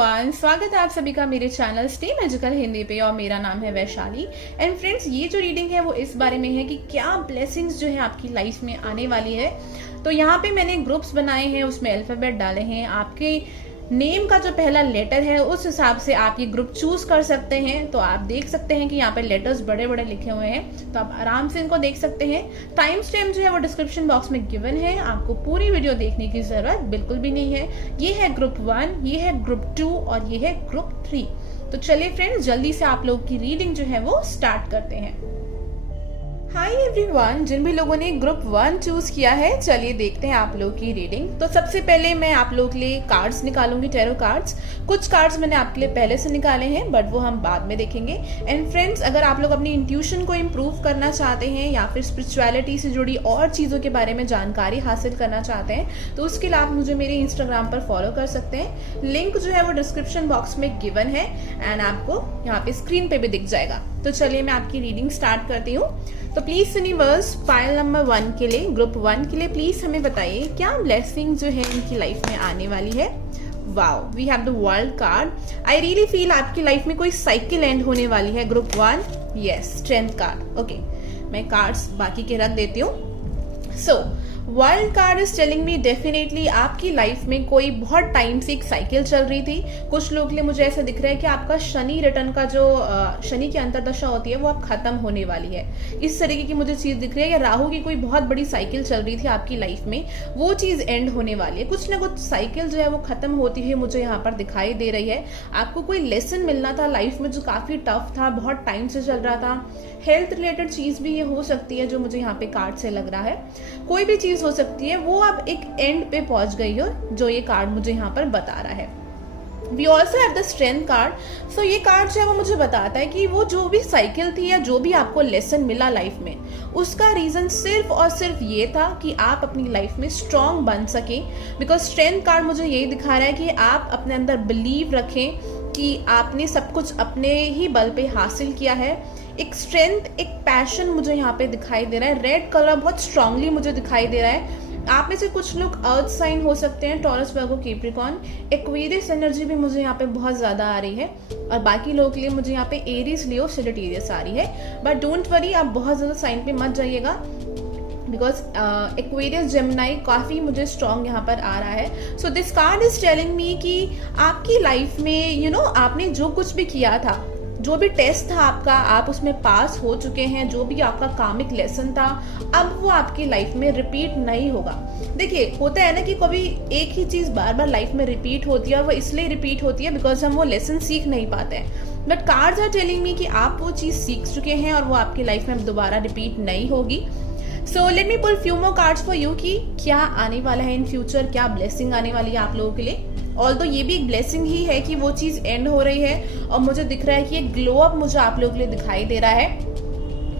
Everyone, स्वागत है आप सभी का मेरे चैनल स्टे मैजिकल हिंदी पे और मेरा नाम है वैशाली। एंड फ्रेंड्स, ये जो रीडिंग है वो इस बारे में है कि क्या ब्लेसिंग्स जो है आपकी लाइफ में आने वाली है। तो यहाँ पे मैंने ग्रुप्स बनाए हैं, उसमें अल्फाबेट डाले हैं। आपके नेम का जो पहला लेटर है उस हिसाब से आप ये ग्रुप चूज कर सकते हैं। तो आप देख सकते हैं कि यहाँ पे लेटर्स बड़े बड़े लिखे हुए हैं, तो आप आराम से इनको देख सकते हैं। टाइम स्टैम्प जो है वो डिस्क्रिप्शन बॉक्स में गिवन है, आपको पूरी वीडियो देखने की जरूरत बिल्कुल भी नहीं है। ये है ग्रुप 1, ये है ग्रुप 2 और ये है ग्रुप 3। तो चलिए फ्रेंड्स, जल्दी से आप लोग की रीडिंग जो है वो स्टार्ट करते हैं। हाय एवरीवन, जिन भी लोगों ने ग्रुप 1 चूज किया है, चलिए देखते हैं आप लोग की रीडिंग। तो सबसे पहले मैं आप लोग के लिए कार्ड्स निकालूंगी, टैरो कार्ड्स। कुछ कार्ड्स मैंने आपके लिए पहले से निकाले हैं, बट वो हम बाद में देखेंगे। एंड फ्रेंड्स, अगर आप लोग अपनी इंट्यूशन को इम्प्रूव करना चाहते हैं या फिर स्पिरिचुअलिटी से जुड़ी और चीजों के बारे में जानकारी हासिल करना चाहते हैं, तो उसके लिए आप मुझे मेरे इंस्टाग्राम पर फॉलो कर सकते हैं। लिंक जो है वो डिस्क्रिप्शन बॉक्स में गिवन है एंड आपको यहाँ पे स्क्रीन पे भी दिख जाएगा। तो चलिए मैं आपकी रीडिंग स्टार्ट करती हूँ। तो प्लीज यूनिवर्स, फाइल नंबर 1 के लिए, ग्रुप 1 के लिए प्लीज हमें बताइए क्या ब्लेसिंग जो है इनकी लाइफ में आने वाली है। Wow, we have the world card. I really feel आपकी लाइफ में कोई साइकिल एंड होने वाली है। Group 1, yes, strength card. Okay, मैं कार्ड्स बाकी के रख देती हूँ। So world card is telling me definitely आपकी लाइफ में कोई बहुत टाइम से एक साइकिल चल रही थी। कुछ लोग के लिए मुझे ऐसा दिख रहा है कि आपका शनि रिटर्न का जो शनि की अंतर्दशा होती है वो अब खत्म होने वाली है। इस तरीके की मुझे चीज दिख रही है, या राहु की कोई बहुत बड़ी साइकिल चल रही थी आपकी लाइफ में, वो चीज एंड होने वाली है। कुछ ना कुछ साइकिल जो है वो खत्म होती है मुझे यहाँ पर दिखाई दे रही है। आपको कोई लेसन मिलना था लाइफ में जो काफी टफ था, बहुत टाइम से चल रहा था। हेल्थ रिलेटेड चीज भी ये हो सकती है जो मुझे यहाँ पे कार्ड से लग रहा है। कोई भी चीज हो सकती है, वो अब एक एंड पे पहुंच गई हो, जो ये कार्ड मुझे यहाँ पर बता रहा है। We also have the strength card. So ये कार्ड जो है वो मुझे बताता है कि वो जो भी साइकिल थी या जो भी आपको लेसन मिला लाइफ में, उसका रीजन सिर्फ और सिर्फ ये था कि आप अपनी लाइफ में स्ट्रांग बन सके। बिकॉज स्ट्रेंथ कार्ड मुझे यही दिखा रहा है कि आप अपने अंदर बिलीव रखें कि आपने सब कुछ अपने ही बल पे हासिल किया है। एक स्ट्रेंथ, एक पैशन मुझे यहाँ पे दिखाई दे रहा है। रेड कलर बहुत स्ट्रांगली मुझे दिखाई दे रहा है। आप में से कुछ लोग अर्थ साइन हो सकते हैं, टॉरस, वर्गो, कैप्रिकॉर्न। एक्वेरियस एनर्जी भी मुझे यहाँ पे बहुत ज्यादा आ रही है, और बाकी लोगों के लिए मुझे यहाँ पे एरीज, लियो, सजिटेरियस आ रही है। बट डोंट वरी, आप बहुत ज्यादा साइन पे मत जाइएगा, बिकॉज एक्वेरियस, जेमिनाई काफी मुझे स्ट्रॉन्ग यहाँ पर आ रहा है। सो this card is telling me कि आपकी लाइफ में आपने जो कुछ भी किया था, जो भी टेस्ट था आपका, आप उसमें पास हो चुके हैं। जो भी आपका कामिक लेसन था, अब वो आपकी लाइफ में रिपीट नहीं होगा। देखिए, होता है ना कि कभी एक ही चीज बार बार लाइफ में रिपीट होती है, और वो इसलिए रिपीट होती है बिकॉज हम वो लेसन सीख नहीं पाते हैं। But cards are telling me कि आप वो चीज सीख चुके हैं और वो आपकी लाइफ में दोबारा रिपीट नहीं होगी। So let me pull few more cards for you कि क्या आने वाला है इन फ्यूचर, क्या ब्लेसिंग आने वाली है आप लोगों के लिए। ऑल्दो ये भी एक ब्लेसिंग ही है कि वो चीज एंड हो रही है, और मुझे दिख रहा है कि एक ग्लो अप मुझे आप लोगों के लिए दिखाई दे रहा है।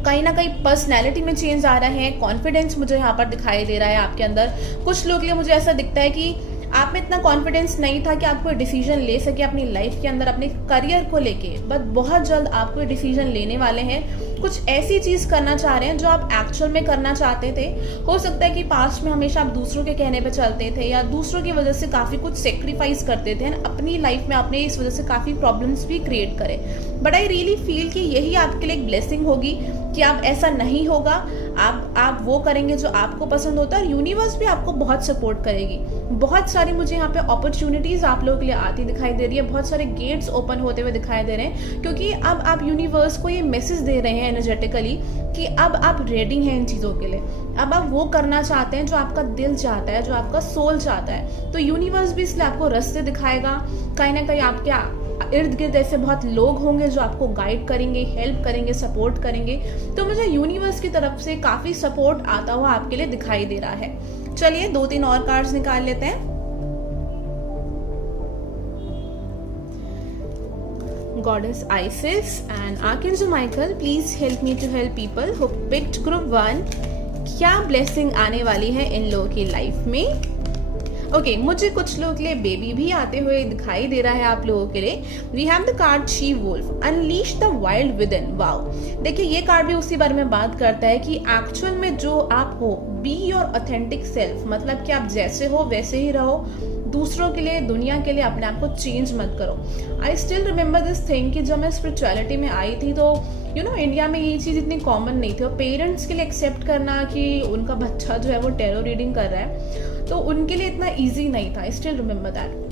कहीं ना कहीं पर्सनैलिटी में चेंज आ रहा है, कॉन्फिडेंस मुझे यहाँ पर दिखाई दे रहा है आपके अंदर। कुछ लोगों के लिए मुझे ऐसा दिखता है कि आप में इतना कॉन्फिडेंस नहीं था कि आप कोई डिसीजन ले सके अपनी लाइफ के अंदर, अपने करियर को लेके, बट बहुत जल्द आप कोई डिसीजन लेने वाले हैं। कुछ ऐसी चीज करना चाह रहे हैं जो आप एक्चुअल में करना चाहते थे। हो सकता है कि पास्ट में हमेशा आप दूसरों के कहने पे चलते थे, या दूसरों की वजह से काफी कुछ सेक्रीफाइस करते थे अपनी लाइफ में, आपने इस वजह से काफी प्रॉब्लम्स भी क्रिएट करे। बट आई रियली फील कि यही आपके लिए एक ब्लेसिंग होगी कि आप ऐसा नहीं होगा। आप वो करेंगे जो आपको पसंद होता है, और यूनिवर्स भी आपको बहुत सपोर्ट करेगी। बहुत सारी मुझे यहाँ पे अपॉर्चुनिटीज आप लोगों के लिए आती दिखाई दे रही है, बहुत सारे गेट्स ओपन होते हुए दिखाई दे रहे हैं, क्योंकि अब आप यूनिवर्स को ये मैसेज दे रहे हैं एनर्जेटिकली कि अब आप रेडी हैं इन चीजों के लिए। अब आप वो करना चाहते हैं जो आपका दिल चाहता है, जो आपका सोल चाहता है। तो यूनिवर्स भी इसलिए आपको रास्ते दिखाएगा। कहीं ना कहीं आपके इर्द गिर्द ऐसे बहुत लोग होंगे जो आपको गाइड करेंगे, हेल्प करेंगे, सपोर्ट करेंगे। तो मुझे यूनिवर्स की तरफ से काफी सपोर्ट आता हुआ आपके लिए दिखाई दे रहा है। चलिए 2-3 और कार्ड्स निकाल लेते हैं। Goddess Isis and Archangel Michael, please help me to help people who picked group 1। क्या ब्लेसिंग आने वाली है इन लोगों की लाइफ में। ओके, मुझे कुछ लोगों के लिए बेबी भी आते हुए दिखाई दे रहा है आप लोगों के लिए। We have the card she wolf, unleash the wild within. Wow, देखिए ये कार्ड भी उसी बारे में बात करता है कि एक्चुअल में जो आप हो, बी योर ऑथेंटिक सेल्फ, मतलब कि आप जैसे हो वैसे ही रहो, दूसरों के लिए, दुनिया के लिए अपने आप को चेंज मत करो। आई स्टिल रिमेम्बर दिस थिंग कि जब मैं स्पिरिचुअलिटी में आई थी तो इंडिया में ये चीज़ इतनी कॉमन नहीं थी, और पेरेंट्स के लिए एक्सेप्ट करना कि उनका बच्चा जो है वो टैरो रीडिंग कर रहा है, तो उनके लिए इतना ईजी नहीं था। I still remember that.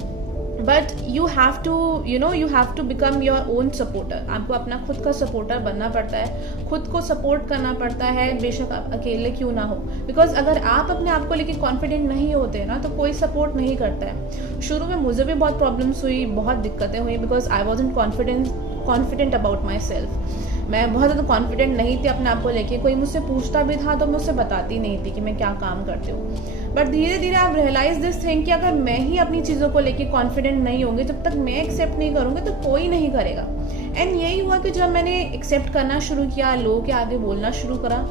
But you have to become your own supporter. आपको अपना खुद का सपोर्टर बनना पड़ता है, खुद को सपोर्ट करना पड़ता है, बेशक आप अकेले क्यों ना हो। बिकॉज अगर आप अपने आप को लेके कॉन्फिडेंट नहीं होते ना, तो कोई सपोर्ट नहीं करता है। शुरू में मुझे भी बहुत प्रॉब्लम्स हुई, बहुत दिक्कतें हुई, because I wasn't confident about my self. मैं बहुत ज़्यादा कॉन्फिडेंट नहीं थी अपने आप को लेके। कोई मुझसे पूछता भी था तो मैं उससे बताती नहीं थी कि मैं क्या काम करती हूँ। बट धीरे धीरे आप रियलाइज दिस थिंग कि अगर मैं ही अपनी चीज़ों को लेके कॉन्फिडेंट नहीं होंगी, जब तक मैं एक्सेप्ट नहीं करूँगी तो कोई नहीं करेगा। एंड यही हुआ कि जब मैंने एक्सेप्ट करना शुरू किया, लोगों के आगे बोलना शुरू करा,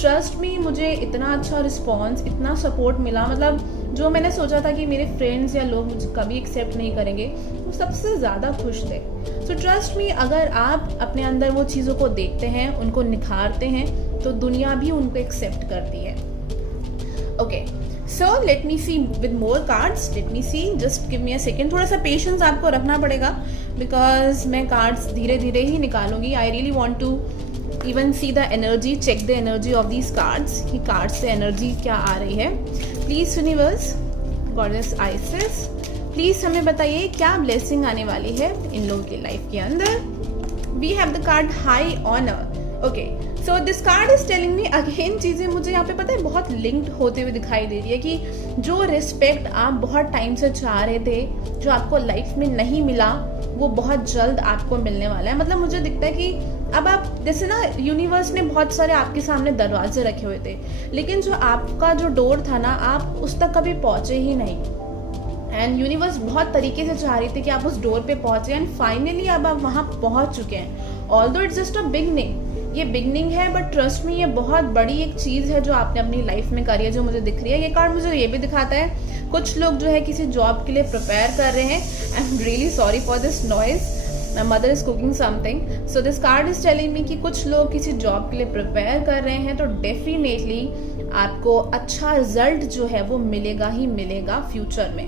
ट्रस्ट में मुझे इतना अच्छा रिस्पॉन्स, इतना सपोर्ट मिला। मतलब जो मैंने सोचा था कि मेरे फ्रेंड्स या लोग मुझे कभी एक्सेप्ट नहीं करेंगे, वो सबसे ज़्यादा खुश थे। सो ट्रस्ट मी, अगर आप अपने अंदर वो चीज़ों को देखते हैं, उनको निखारते हैं, तो दुनिया भी उनको एक्सेप्ट करती है। Okay, so let me see with more cards. Let me see, just give me a second. थोड़ा सा पेशेंस आपको रखना पड़ेगा, बिकॉज मैं कार्ड्स धीरे धीरे ही निकालूंगी। I really want to even see the energy, check the energy of these cards, कि कार्ड से एनर्जी क्या आ रही है। Please universe, goddess Isis, please हमें बताइए क्या ब्लेसिंग आने वाली है इन लोगों की लाइफ के अंदर। We have the card high honour. Okay, so this card is telling me again, चीजें मुझे यहाँ पे पता है बहुत लिंक्ड होते हुए दिखाई दे रही है कि जो रिस्पेक्ट आप बहुत टाइम से चाह रहे थे, जो आपको लाइफ में नहीं मिला, वो बहुत जल्द आपको मिलने वाला है। मतलब मुझे दिखता है कि अब आप जैसे ना, यूनिवर्स ने बहुत सारे आपके सामने दरवाजे रखे हुए थे, लेकिन जो आपका जो डोर था ना, आप उस तक कभी पहुंचे ही नहीं। एंड यूनिवर्स बहुत तरीके से चाह रही थी कि आप उस डोर पे पहुंचे, एंड फाइनली अब आप वहां पहुंच चुके हैं। Although it's just a beginning, ये बिगनिंग है, बट ट्रस्ट मी, ये बहुत बड़ी एक चीज है जो आपने अपनी लाइफ में करी है, जो मुझे दिख रही है। ये कार्ड मुझे ये भी दिखाता है कुछ लोग जो है किसी जॉब के लिए प्रिपेयर कर रहे हैं। I am really sorry for this noise, my mother is cooking something. So this card is telling me कि कुछ लोग किसी जॉब के लिए प्रिपेयर कर रहे हैं, तो डेफिनेटली आपको अच्छा रिजल्ट जो है वो मिलेगा ही मिलेगा फ्यूचर में।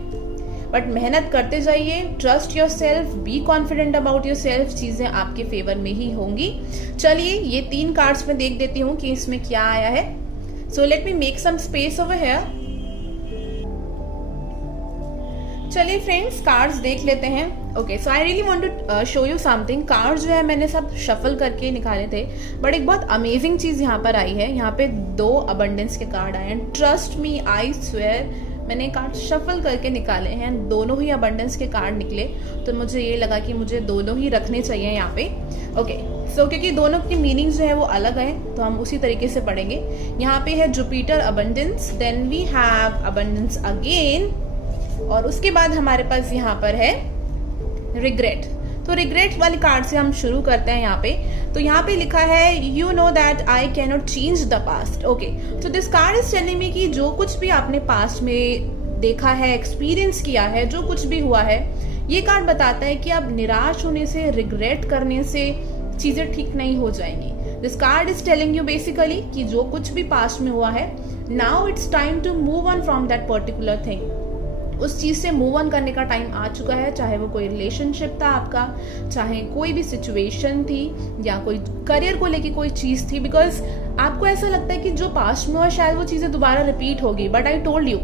बट मेहनत करते जाइए, trust your self, be confident about your self, चीजें आपके फेवर में ही होंगी। चलिए ये 3 कार्ड्स में देख देती हूँ कि इसमें क्या आया है। So let me make some space over here. चलिए फ्रेंड्स, कार्ड्स देख लेते हैं। Okay, so I really want to show you something. Cards जो है मैंने सब शफल करके निकाले थे, बट एक बहुत अमेजिंग चीज यहाँ पर आई है। यहाँ पे 2 अबंडेंस के कार्ड आए हैं। ट्रस्ट मी, आई स्वेयर, मैंने कार्ड शफल करके निकाले हैं, दोनों ही अबंडेंस के कार्ड निकले, तो मुझे ये लगा कि मुझे दोनों ही रखने चाहिए यहाँ पे। ओके, सो क्योंकि दोनों की मीनिंग जो है वो अलग है, तो हम उसी तरीके से पढ़ेंगे। यहाँ पे है Jupiter abundance, then we have abundance again, और उसके बाद हमारे पास यहाँ पर है रिग्रेट। तो रिग्रेट वाली कार्ड से हम शुरू करते हैं। यहाँ पे तो यहाँ पे लिखा है, you know that I can not change the past. Okay, so this card is telling me कि जो कुछ भी आपने पास्ट में देखा है, एक्सपीरियंस किया है, जो कुछ भी हुआ है, ये कार्ड बताता है कि अब निराश होने से, रिग्रेट करने से चीजें ठीक नहीं हो जाएंगी। This card is telling you basically कि जो कुछ भी पास्ट में हुआ है, now it's time to move on from that particular thing. उस चीज से मूव ऑन करने का टाइम आ चुका है, चाहे वो कोई रिलेशनशिप था आपका, चाहे कोई भी सिचुएशन थी, या कोई करियर को लेके कोई चीज थी। बिकॉज आपको ऐसा लगता है कि जो पास्ट में हुआ शायद वो चीजें दोबारा रिपीट होगी, बट आई टोल्ड यू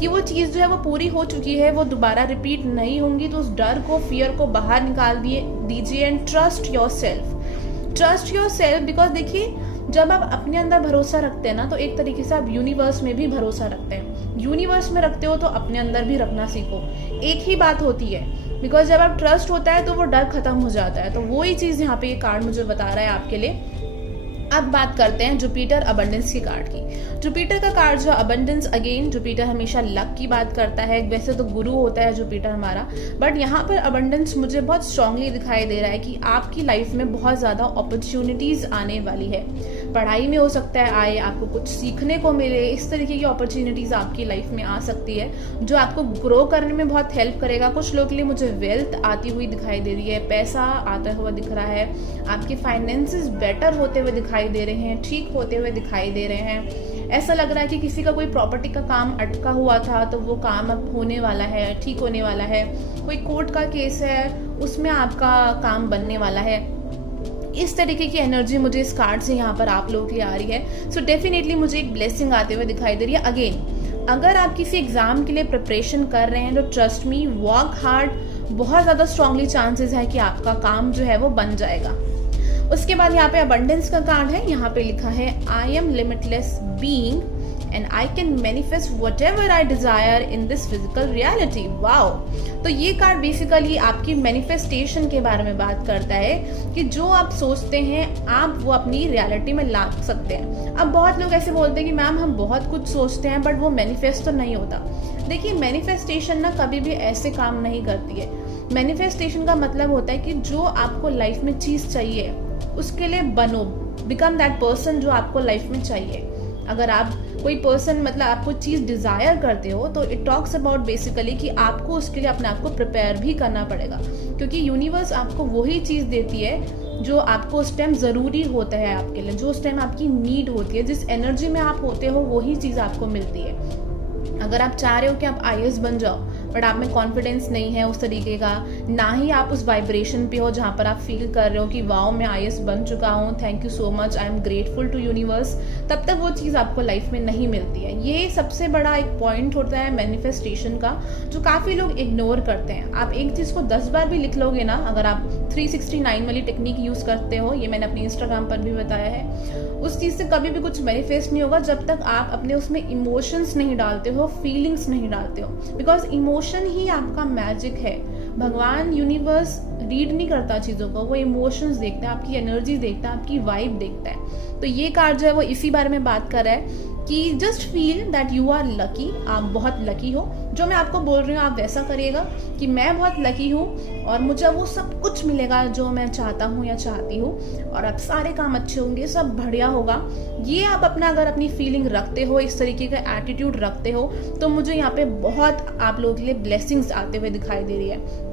कि वो चीज जो है वो पूरी हो चुकी है, वो दोबारा रिपीट नहीं होंगी। तो उस डर को, फियर को बाहर निकाल दीजिए and trust your self. Trust your self, because देखिए, जब आप अपने अंदर भरोसा रखते हैं ना, तो एक तरीके से आप यूनिवर्स में भी भरोसा रखते हैं। यूनिवर्स में रखते हो तो अपने अंदर भी रखना सीखो, एक ही बात होती है। बिकॉज जब आप ट्रस्ट होता है तो वो डर खत्म हो जाता है। तो वही चीज यहाँ पे ये कार्ड मुझे बता रहा है आपके लिए। अब बात करते हैं जुपिटर अबंडेंस की कार्ड की। जुपिटर का कार्ड जो अबंडेंस, अगेन जुपिटर हमेशा लक की बात करता है, वैसे तो गुरु होता है जुपिटर हमारा, बट यहाँ पर अबंडेंस मुझे बहुत स्ट्रांगली दिखाई दे रहा है कि आपकी लाइफ में बहुत ज्यादा अपॉर्चुनिटीज आने वाली है। पढ़ाई में हो सकता है आए, आपको कुछ सीखने को मिले, इस तरीके की अपॉर्चुनिटीज़ आपकी लाइफ में आ सकती है जो आपको ग्रो करने में बहुत हेल्प करेगा। कुछ लोगों के लिए मुझे वेल्थ आती हुई दिखाई दे रही है, पैसा आता हुआ दिख रहा है, आपके फाइनेंसेस बेटर होते हुए दिखाई दे रहे हैं, ठीक होते हुए दिखाई दे रहे हैं। ऐसा लग रहा है कि किसी का कोई प्रॉपर्टी का काम अटका हुआ था तो वो काम अब होने वाला है, ठीक होने वाला है। कोई कोर्ट का केस है, उसमें आपका काम बनने वाला है। इस तरीके की एनर्जी मुझे इस कार्ड से यहाँ पर आप लोगों के लिए आ रही है। सो डेफिनेटली मुझे एक ब्लेसिंग आते हुए दिखाई दे रही है। अगेन, अगर आप किसी एग्जाम के लिए प्रिपरेशन कर रहे हैं तो ट्रस्ट मी, वर्क हार्ड, बहुत ज़्यादा स्ट्रांगली चांसेस है कि आपका काम जो है वो बन जाएगा। उसके बाद यहाँ पे अबंडेंस का कार्ड है। यहाँ पे लिखा है I am limitless being and I can manifest whatever I Dzire in this physical reality. Wow! तो ये कार्ड बेसिकली आपकी मैनिफेस्टेशन के बारे में बात करता है कि जो आप सोचते हैं आप वो अपनी रियलिटी में ला सकते हैं। अब बहुत लोग ऐसे बोलते हैं कि मैम हम बहुत कुछ सोचते हैं बट वो मैनिफेस्ट तो नहीं होता। देखिए, मैनिफेस्टेशन ना कभी भी ऐसे काम नहीं करती है। मैनिफेस्टेशन का मतलब होता है कि जो आपको लाइफ में चीज चाहिए उसके लिए बनो, बिकम दैट पर्सन जो आपको लाइफ में चाहिए। अगर आप कोई पर्सन मतलब आप कोई चीज़ डिज़ायर करते हो तो इट टॉक्स अबाउट बेसिकली कि आपको उसके लिए अपने आप को प्रिपेयर भी करना पड़ेगा, क्योंकि यूनिवर्स आपको वही चीज़ देती है जो आपको उस टाइम ज़रूरी होता है आपके लिए, जो उस टाइम आपकी नीड होती है, जिस एनर्जी में आप होते हो वही चीज़ आपको मिलती है। अगर आप चाह रहे हो कि आप IAS बन जाओ बट आप में कॉन्फिडेंस नहीं है उस तरीके का, ना ही आप उस वाइब्रेशन पे हो जहाँ पर आप फील कर रहे हो कि वाओ मैं IAS बन चुका हूँ, thank you so much, I am grateful to universe, तब तक वो चीज़ आपको लाइफ में नहीं मिलती है। ये सबसे बड़ा एक पॉइंट होता है मैनिफेस्टेशन का, जो काफ़ी लोग इग्नोर करते हैं। आप एक चीज़ को 10 बार भी लिख लोगे ना, अगर आप 369 वाली टेक्निक यूज़ करते हो, ये मैंने अपने इंस्टाग्राम पर भी बताया है, उस चीज़ से कभी भी कुछ मैनिफेस्ट नहीं होगा जब तक आप अपने उसमें इमोशंस नहीं डालते हो, फीलिंग्स नहीं डालते हो। बिकॉज इमोशन ही आपका मैजिक है। भगवान यूनिवर्स रीड नहीं करता चीज़ों को, वो इमोशंस देखता है, आपकी एनर्जी देखता है, आपकी वाइब देखता है। तो ये कार्ड जो है वो इसी बारे में बात कर रहा है कि just feel that you are lucky, आप बहुत लकी हो। जो मैं आपको बोल रही हूँ आप वैसा करिएगा कि मैं बहुत लकी हूँ और मुझे वो सब कुछ मिलेगा जो मैं चाहता हूँ या चाहती हूँ, और अब सारे काम अच्छे होंगे, सब बढ़िया होगा। ये आप अपना अगर अपनी फीलिंग रखते हो, इस तरीके का एटीट्यूड रखते हो, तो मुझे यहाँ पे बहुत आप लोगों के लिए ब्लेसिंग्स आते हुए दिखाई दे रही है।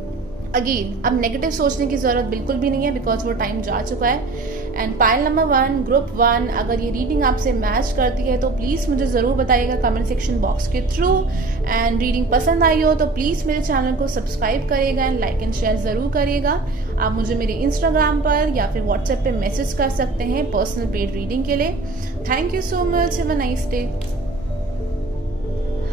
अगेन, अब नेगेटिव सोचने की जरूरत बिल्कुल भी नहीं है, बिकॉज वो टाइम जा चुका है। एंड पाइल नंबर 1, ग्रुप 1, अगर ये रीडिंग आपसे मैच करती है तो प्लीज़ मुझे ज़रूर बताइएगा कमेंट सेक्शन बॉक्स के थ्रू। एंड रीडिंग पसंद आई हो तो प्लीज़ मेरे चैनल को सब्सक्राइब करिएगा एंड लाइक एंड शेयर ज़रूर करिएगा। आप मुझे मेरे इंस्टाग्राम पर या फिर व्हाट्सएप पे मैसेज कर सकते हैं पर्सनल पेड रीडिंग के लिए। Thank you so much, have a nice day.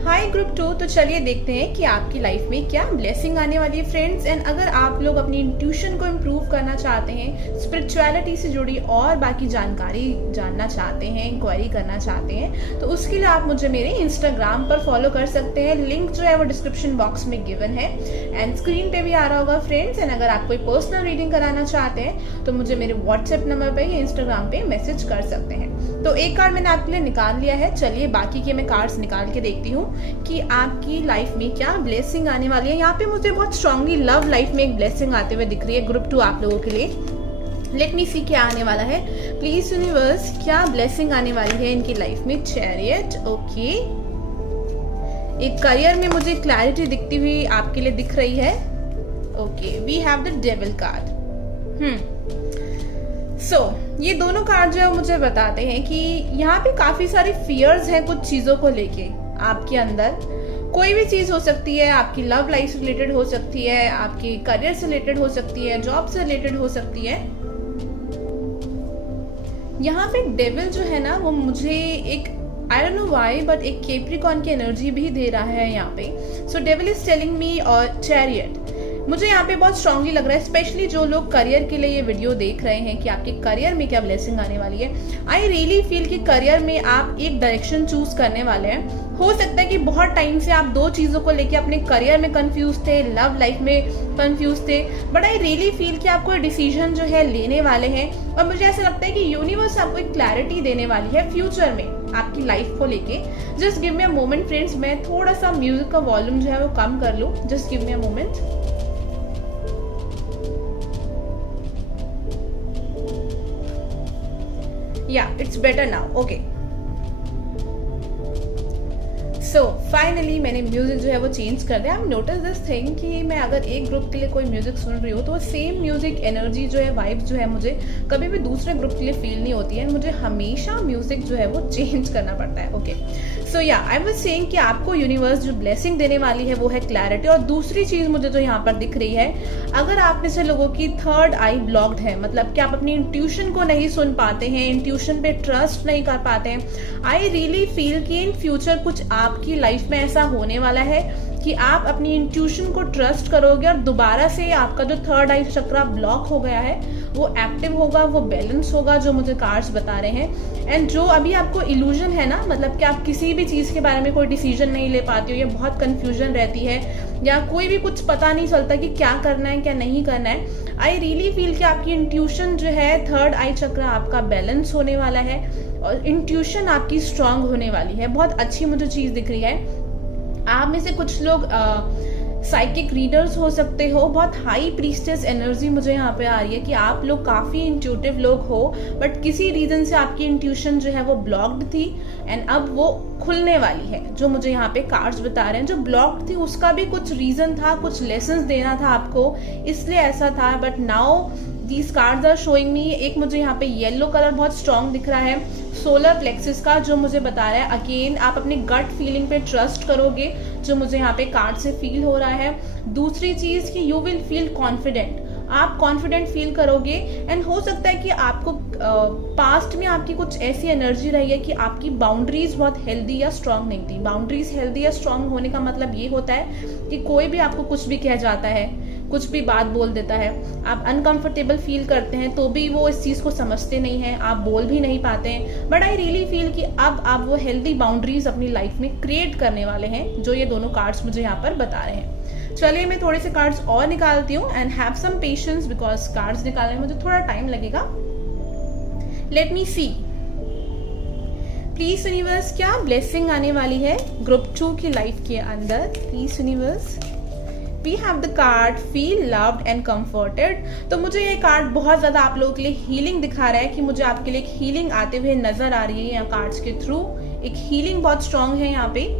Hi group 2, तो चलिए देखते हैं कि आपकी लाइफ में क्या ब्लेसिंग आने वाली है फ्रेंड्स। एंड अगर आप लोग अपनी इंट्यूशन को इम्प्रूव करना चाहते हैं, स्पिरिचुअलिटी से जुड़ी और बाकी जानकारी जानना चाहते हैं, इंक्वायरी करना चाहते हैं, तो उसके लिए आप मुझे मेरे इंस्टाग्राम पर फॉलो कर सकते हैं। लिंक जो है वो डिस्क्रिप्शन बॉक्स में गिवन है एंड स्क्रीन पे भी आ रहा होगा फ्रेंड्स। एंड अगर आप कोई पर्सनल रीडिंग कराना चाहते हैं तो मुझे मेरे व्हाट्सएप नंबर पे या इंस्टाग्राम पे मैसेज कर सकते हैं। तो एक कार्ड मैंने आपके लिए निकाल लिया है, चलिए बाकी के मैं कार्ड्स निकाल के देखती हूँ कि आपकी लाइफ में क्या ब्लेसिंग आने वाली है। यहाँ पे मुझे बहुत स्ट्रांगली लव लाइफ में एक ब्लेसिंग आते हुए दिख रही है ग्रुप 2 आप लोगों के लिए। लेट मी सी क्या आने वाला है। प्लीज यूनिवर्स, क्या ब्लेसिंग आने वाली है इनकी लाइफ में। Chariot, okay. एक करियर में मुझे क्लैरिटी दिखती हुई आपके लिए दिख रही है। Okay, we have the devil card. ये दोनों कार्ड जो है मुझे बताते हैं कि यहाँ पे काफी सारी फियर्स हैं कुछ चीजों को लेके आपके अंदर। कोई भी चीज हो सकती है, आपकी लव लाइफ से रिलेटेड हो सकती है, आपकी करियर से रिलेटेड हो सकती है, जॉब से रिलेटेड हो सकती है। यहाँ पे डेविल जो है ना वो मुझे एक I don't know why but एक कैप्रिकॉर्न की एनर्जी भी दे रहा है यहाँ पे। सो डेविल इज टेलिंग मी और चैरियट मुझे यहाँ पे बहुत स्ट्रांगली लग रहा है, स्पेशली जो लोग करियर के लिए ये वीडियो देख रहे हैं कि आपके करियर में क्या ब्लेसिंग आने वाली है। आई रियली फील कि करियर में आप एक डायरेक्शन चूज करने वाले हैं। हो सकता है कि बहुत टाइम से आप दो चीजों को लेके अपने करियर में कंफ्यूज थे, लव लाइफ में कंफ्यूज थे, बट आई रियली फील कि आपको डिसीजन जो है लेने वाले हैं। और मुझे ऐसा लगता है कि यूनिवर्स आपको एक क्लैरिटी देने वाली है फ्यूचर में आपकी लाइफ को लेके। Just give me a moment friends, मैं थोड़ा सा म्यूजिक का वॉल्यूम जो है वो कम कर लूँ। Just give me a moment. Yeah it's better now, okay. So finally मैंने म्यूजिक जो है वो चेंज कर दिया। आई नोटिस दिस थिंग कि मैं अगर एक ग्रुप के लिए कोई म्यूजिक सुन रही हूँ तो सेम म्यूजिक एनर्जी जो है, वाइब्स जो है, मुझे कभी भी दूसरे ग्रुप के लिए फील नहीं होती है। मुझे हमेशा म्यूजिक जो है वो चेंज करना पड़ता है, ओके। सो या आई वाज सेइंग कि आपको यूनिवर्स जो ब्लेसिंग देने वाली है वो है क्लैरिटी। और दूसरी चीज मुझे जो यहाँ पर दिख रही है, अगर आप में से लोगों की थर्ड आई ब्लॉक्ड है, मतलब कि आप अपनी इंट्यूशन को नहीं सुन पाते हैं, इंट्यूशन पे ट्रस्ट नहीं कर पाते हैं, आई रियली फील कि इन फ्यूचर कुछ आपकी लाइफ में ऐसा होने वाला है कि आप अपनी इंट्यूशन को ट्रस्ट करोगे और दोबारा से आपका जो थर्ड आई चक्रा ब्लॉक हो गया है वो एक्टिव होगा, वो बैलेंस होगा, जो मुझे कार्ड्स बता रहे हैं। एंड जो अभी आपको इल्यूजन है ना, मतलब कि आप किसी भी चीज के बारे में कोई डिसीजन नहीं ले पाते हो, या बहुत कंफ्यूजन रहती है, या कोई भी कुछ पता नहीं चलता कि क्या करना है क्या नहीं करना है, आई रियली फील कि आपकी इंट्यूशन जो है, थर्ड आई चक्र आपका बैलेंस होने वाला है और इंट्यूशन आपकी स्ट्रांग होने वाली है। बहुत अच्छी मुझे चीज दिख रही है। आप में से कुछ लोग साइकिक रीडर्स हो सकते हो। बहुत हाई प्रीस्टेस एनर्जी मुझे यहाँ पे आ रही है कि आप लोग काफी इंट्यूटिव लोग हो, बट किसी रीजन से आपकी इंट्यूशन जो है वो ब्लॉक्ड थी एंड अब वो खुलने वाली है। जो मुझे यहाँ पे कार्ड्स बता रहे हैं, जो ब्लॉक्ड थी उसका भी कुछ रीजन था, कुछ लेसन्स देना था आपको, इसलिए ऐसा था। But now these cards are showing me, एक मुझे यहाँ पे येलो कलर बहुत स्ट्रॉन्ग दिख रहा है सोलर प्लेक्सिस का, जो मुझे बता रहा है अगेन आप अपनी गट फीलिंग पे ट्रस्ट करोगे, जो मुझे यहाँ पे कार्ड से फील हो रहा है। दूसरी चीज कि यू विल फील कॉन्फिडेंट, आप कॉन्फिडेंट फील करोगे। एंड हो सकता है कि आपको पास्ट में आपकी कुछ ऐसी एनर्जी रही है कि आपकी बाउंड्रीज बहुत हेल्दी या स्ट्रांग नहीं थी। बाउंड्रीज हेल्दी या स्ट्रांग होने का मतलब ये होता है कि कोई भी आपको कुछ भी कह जाता है, कुछ भी बात बोल देता है, आप अनकंफर्टेबल फील करते हैं तो भी वो इस चीज को समझते नहीं है, आप बोल भी नहीं पाते हैं। बट आई रियली फील कि अब आप वो हेल्दी बाउंड्रीज अपनी लाइफ में क्रिएट करने वाले हैं, जो ये दोनों कार्ड्स मुझे यहाँ पर बता रहे हैं। चलिए मैं थोड़े से कार्ड्स और निकालती हूँ and have some patience because cards निकालने में मुझे थोड़ा टाइम लगेगा। Let me see, please universe क्या ब्लेसिंग आने वाली है ग्रुप 2 की लाइफ के अंदर। Please universe, we have the card feel loved and comforted. तो मुझे ये कार्ड बहुत ज्यादा आप लोगों के लिए हीलिंग दिखा रहा है कि मुझे आपके लिए एक हीलिंग आते हुए नजर आ रही है। यहाँ कार्ड्स के थ्रू एक हीलिंग बहुत स्ट्रांग है। यहाँ पे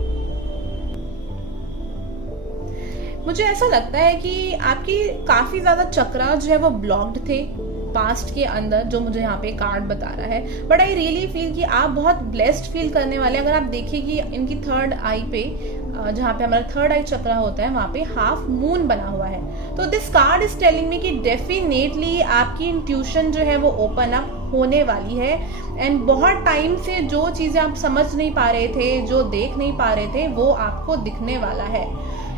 मुझे ऐसा लगता है कि आपकी काफी ज्यादा चक्रा जो है वो ब्लॉक्ड थे पास्ट के अंदर, जो मुझे यहाँ पे कार्ड बता रहा है। बट आई रियली फील कि आप बहुत ब्लेस्ड फील करने वाले। अगर आप देखिए कि इनकी थर्ड आई पे, जहाँ पे हमारा थर्ड आई चक्रा होता है, वहां पे हाफ मून बना हुआ है। तो this card is telling me कि डेफिनेटली आपकी इंट्यूशन जो है वो ओपन अप होने वाली है एंड बहुत टाइम से जो चीजें आप समझ नहीं पा रहे थे, जो देख नहीं पा रहे थे, वो आपको दिखने वाला है।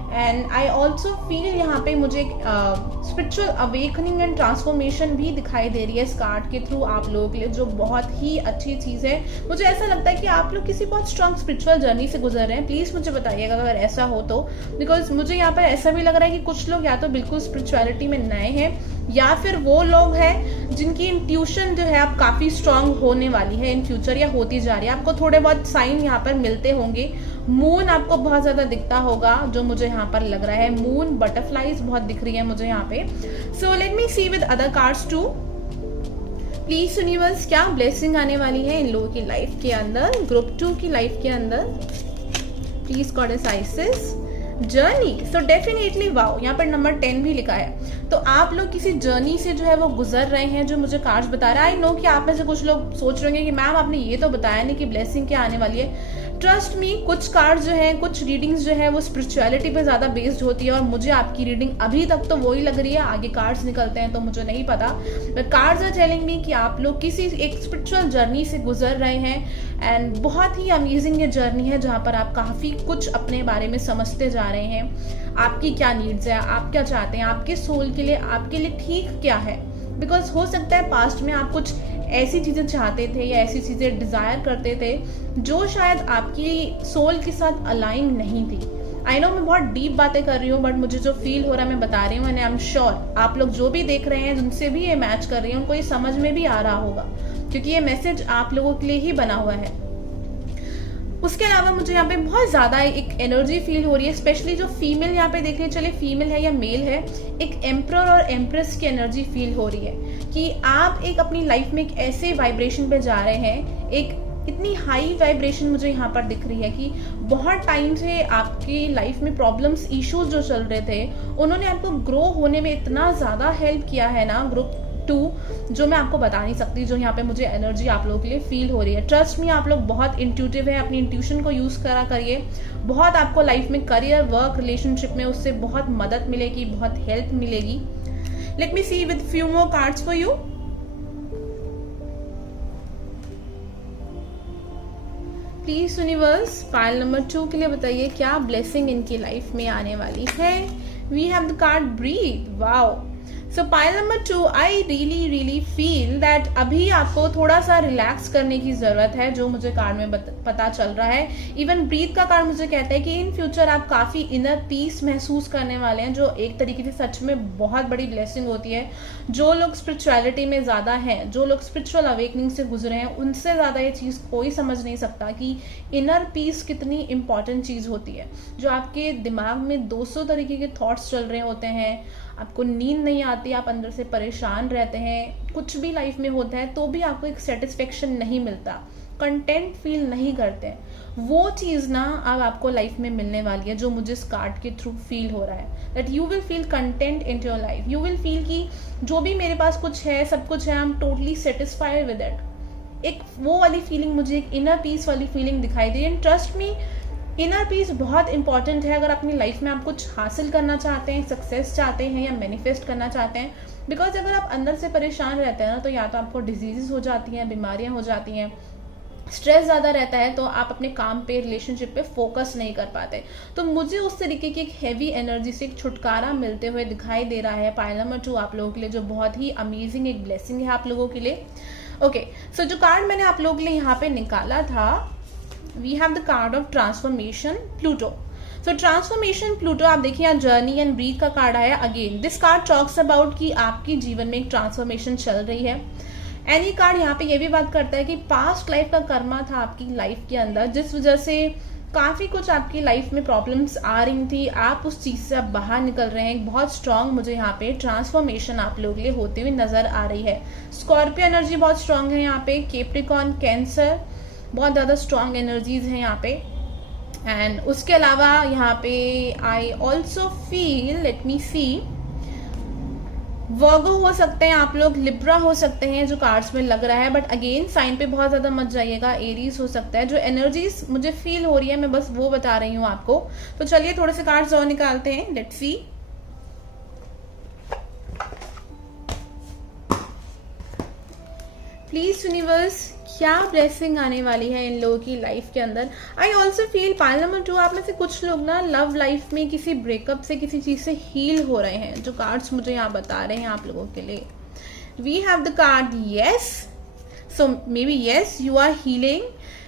एंड आई ऑल्सो फील यहाँ पे मुझे स्पिरिचुअल अवेकनिंग एंड ट्रांसफॉर्मेशन भी दिखाई दे रही है इस कार्ड के थ्रू आप लोगों के लिए, जो बहुत ही अच्छी चीज है। मुझे ऐसा लगता है कि आप लोग किसी बहुत स्ट्रॉन्ग स्पिरिचुअल जर्नी से गुजर रहे हैं। प्लीज मुझे बताइएगा अगर ऐसा हो तो, बिकॉज मुझे यहाँ पर ऐसा भी लग रहा है कि कुछ लोग या तो बिल्कुल स्पिरिचुअलिटी में नए हैं, या फिर वो लोग हैं जिनकी इंट्यूशन जो है अब काफी स्ट्रांग होने वाली है इन फ्यूचर, या होती जा रही है। आपको थोड़े बहुत साइन यहाँ पर मिलते होंगे। मून आपको बहुत ज्यादा दिखता होगा, जो मुझे यहाँ पर लग रहा है। मून, बटरफ्लाईज बहुत दिख रही है मुझे यहाँ पे। So let me see with other cards too. Please universe क्या ब्लेसिंग आने वाली है इन लोगों की लाइफ के अंदर, ग्रुप 2 की लाइफ के अंदर। Please goddess ISIS, journey. So definitely wow, यहाँ पर नंबर 10 भी लिखा है। तो आप लोग किसी जर्नी से जो है वो गुजर रहे हैं, जो मुझे कार्ड्स बता रहा है। आई नो कि आप में से कुछ लोग सोच रहे होंगे कि मैम आपने ये तो बताया नहीं कि ब्लेसिंग क्या आने वाली है। ट्रस्ट मी, कुछ कार्ड्स जो है, कुछ रीडिंग्स जो है वो स्पिरिचुअलिटी पे ज्यादा बेस्ड होती है और मुझे आपकी रीडिंग अभी तक तो वही लग रही है। आगे कार्ड्स निकलते हैं तो मुझे नहीं पता, but cards are telling me कि आप लोग किसी एक स्पिरिचुअल जर्नी से गुजर रहे हैं एंड बहुत ही अमेजिंग ये जर्नी है, जहाँ पर आप काफी कुछ अपने बारे में समझते जा रहे हैं। आपकी क्या नीड्स है, आप क्या चाहते हैं, आपके सोल के लिए, आपके लिए ठीक क्या है। बिकॉज हो सकता है पास्ट में आप कुछ ऐसी चीजें चाहते थे या ऐसी चीजें डिजायर करते थे जो शायद आपकी सोल के साथ अलाइन नहीं थी। आई नो मैं बहुत डीप बातें कर रही हूँ, बट मुझे जो फील हो रहा है मैं बता रही हूँ एंड आई एम श्योर आप लोग जो भी देख रहे हैं, जिनसे भी ये मैच कर रही है, उनको ये समझ में भी आ रहा होगा, क्योंकि ये मैसेज आप लोगों के लिए ही बना हुआ है। उसके अलावा मुझे यहाँ पे बहुत ज्यादा एक एनर्जी फील हो रही है, स्पेशली जो फीमेल यहाँ पे देख रही है, चलिए फीमेल है या मेल है, एक एम्परर और एम्प्रेस की एनर्जी फील हो रही है कि आप एक अपनी लाइफ में एक ऐसे वाइब्रेशन पे जा रहे हैं, एक इतनी हाई वाइब्रेशन मुझे यहाँ पर दिख रही है कि बहुत टाइम से आपकी लाइफ में प्रॉब्लम्स, इश्यूज जो चल रहे थे, उन्होंने आपको ग्रो होने में इतना ज़्यादा हेल्प किया है ना, ग्रुप 2, जो मैं आपको बता नहीं सकती, जो यहाँ पे मुझे एनर्जी आप लोगों के लिए फील हो रही है। ट्रस्ट मी, आप लोग बहुत इंट्यूटिव है, अपनी इंट्यूशन को यूज़ करा करिए। बहुत आपको लाइफ में करियर, वर्क, रिलेशनशिप में उससे बहुत मदद मिलेगी, बहुत हेल्प मिलेगी। Let me see with few more cards for you. Please universe, pile number 2 के लिए बताइए क्या ब्लेसिंग इनकी लाइफ में आने वाली है। We have the card breathe. Wow, so pile number 2, I really feel that अभी आपको थोड़ा सा रिलैक्स करने की जरूरत है, जो मुझे कार्ड में पता चल रहा है। इवन ब्रीथ का कार्ड मुझे कहता है कि इन फ्यूचर आप काफी इनर पीस महसूस करने वाले हैं, जो एक तरीके से सच में बहुत बड़ी ब्लेसिंग होती है। जो लोग स्पिरिचुअलिटी में ज्यादा हैं, जो लोग स्पिरिचुअल अवेकनिंग से गुजरे हैं, उनसे ज्यादा ये चीज कोई समझ नहीं सकता कि इनर पीस कितनी इंपॉर्टेंट चीज होती है। जो आपके दिमाग में 200 तरीके के थॉट्स चल रहे होते हैं, आपको नींद नहीं आती, आप अंदर से परेशान रहते हैं, कुछ भी लाइफ में होता है तो भी आपको एक सेटिस्फेक्शन नहीं मिलता, कंटेंट फील नहीं करते, वो चीज़ ना अब आपको लाइफ में मिलने वाली है, जो मुझे इस कार्ड के थ्रू फील हो रहा है। That you will feel content in your life. You will feel कि जो भी मेरे पास कुछ है, सब कुछ है, I am totally satisfied with it. एक वो वाली फीलिंग मुझे, एक इनर पीस वाली फीलिंग दिखाई दे रही है। ट्रस्ट मी, इनर पीस बहुत इंपॉर्टेंट है अगर अपनी लाइफ में आप कुछ हासिल करना चाहते हैं, सक्सेस चाहते हैं या मैनिफेस्ट करना चाहते हैं। बिकॉज अगर आप अंदर से परेशान रहते हैं ना, तो या तो आपको डिजीजेस हो जाती हैं, बीमारियां हो जाती हैं, स्ट्रेस ज़्यादा रहता है, तो आप अपने काम पे, रिलेशनशिप पे फोकस नहीं कर पाते। तो मुझे उस तरीके की एक हैवी एनर्जी से एक छुटकारा मिलते हुए दिखाई दे रहा है पाइल नंबर 2 आप लोगों के लिए, जो बहुत ही अमेजिंग एक ब्लेसिंग है आप लोगों के लिए। ओके, सो जो कार्ड मैंने आप लोगों के लिए यहाँ पे निकाला था, we have the card of transformation Pluto. So transformation Pluto, आप देखिए यहाँ जर्नी एंड ब्रीथ का कार्ड आया। Again this card talks about कि आपकी जीवन में एक ट्रांसफॉर्मेशन चल रही है। एनी कार्ड यहाँ पे ये भी बात करता है कि पास्ट लाइफ का कर्मा था आपकी लाइफ के अंदर, जिस वजह से काफ़ी कुछ आपकी लाइफ में प्रॉब्लम्स आ रही थी, आप उस चीज़ से अब बाहर निकल रहे हैं। एक बहुत स्ट्रांग मुझे यहाँ पे ट्रांसफॉर्मेशन आप लोगों के लिए होते हुए नजर आ रही है। स्कॉर्पियो एनर्जी बहुत स्ट्रांग है यहाँ पे, कैप्रिकॉर्न, कैंसर, बहुत ज़्यादा स्ट्रांग एनर्जीज हैं यहाँ पे। एंड उसके अलावा यहाँ पे I also feel, let me see, Virgo हो सकते हैं आप लोग, लिब्रा हो सकते हैं जो कार्ड्स में लग रहा है, बट अगेन साइन पे बहुत ज्यादा मत जाइएगा। एरीज हो सकता है। जो एनर्जीज मुझे फील हो रही है मैं बस वो बता रही हूँ आपको। तो चलिए थोड़े से कार्ड्स और निकालते हैं, लेट्स सी। प्लीज यूनिवर्स, क्या ब्लेसिंग आने वाली है इन लोगों की लाइफ के अंदर। आई ऑल्सो फील पाइल नंबर 2 आप में से कुछ लोग ना लव लाइफ में किसी ब्रेकअप से, किसी चीज से हील हो रहे हैं, जो कार्ड्स मुझे यहाँ बता रहे हैं आप लोगों के लिए। We have the card yes, so maybe yes you are healing.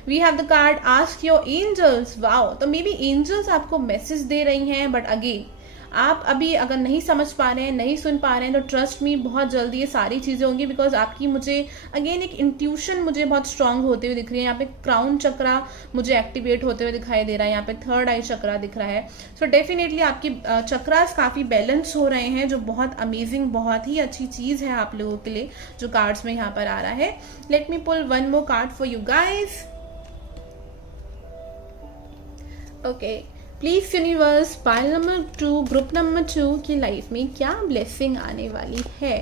We have the card ask your angels. Wow, तो मे बी एंजल्स आपको मैसेज दे रही हैं, बट अगेन आप अभी अगर नहीं समझ पा रहे हैं, नहीं सुन पा रहे हैं, तो ट्रस्ट मी बहुत जल्दी ये सारी चीजें होंगी। बिकॉज आपकी मुझे अगेन एक इंट्यूशन मुझे बहुत स्ट्रांग होते हुए दिख रही है। यहाँ पे क्राउन चक्रा मुझे एक्टिवेट होते हुए दिखाई दे रहा है, यहाँ पे थर्ड आई चक्रा दिख रहा है। सो डेफिनेटली आपकी चक्रास काफी बैलेंस हो रहे हैं, जो बहुत अमेजिंग, बहुत ही अच्छी चीज है आप लोगों के लिए, जो कार्ड्स में यहाँ पर आ रहा है। Let me pull one more card for you guys. Okay, please universe, pile number 2, group number 2 की लाइफ में क्या ब्लेसिंग आने वाली है।